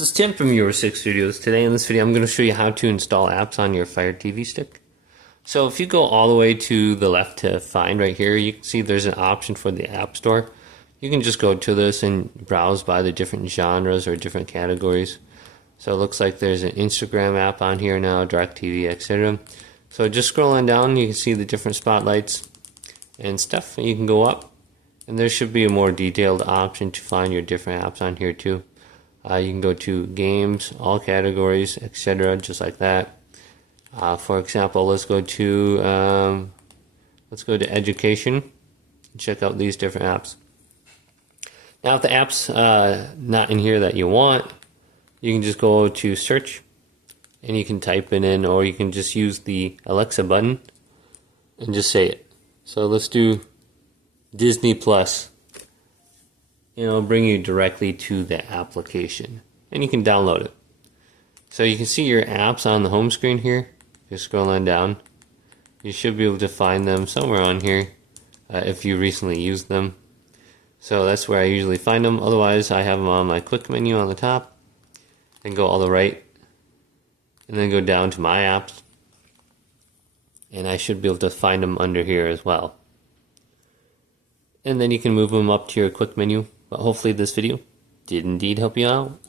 This is Tim from Your 6 Studios. Today in this video I'm going to show you how to install apps on your Fire TV stick. So if you go all the way to the left to find right here, you can see there's an option for the App Store. You can just go to this and browse by the different genres or different categories. So it looks like there's an Instagram app on here now, DirecTV, etc. So just scroll on down, you can see the different spotlights and stuff. And you can go up and there should be a more detailed option to find your different apps on here too. You can go to games, all categories, etc., just like that. For example, let's go to education. Check out these different apps. Now, if the app's not in here that you want, you can just go to search, and you can type it in, or you can just use the Alexa button and just say it. So let's do Disney Plus. It'll bring you directly to the application and you can download it. So you can see your apps on the home screen here. Just scroll on down. You should be able to find them somewhere on here if you recently used them. So that's where I usually find them. Otherwise, I have them on my quick menu on the top and go all the right and then go down to my apps, and I should be able to find them under here as well. And then you can move them up to your quick menu. But hopefully this video did indeed help you out.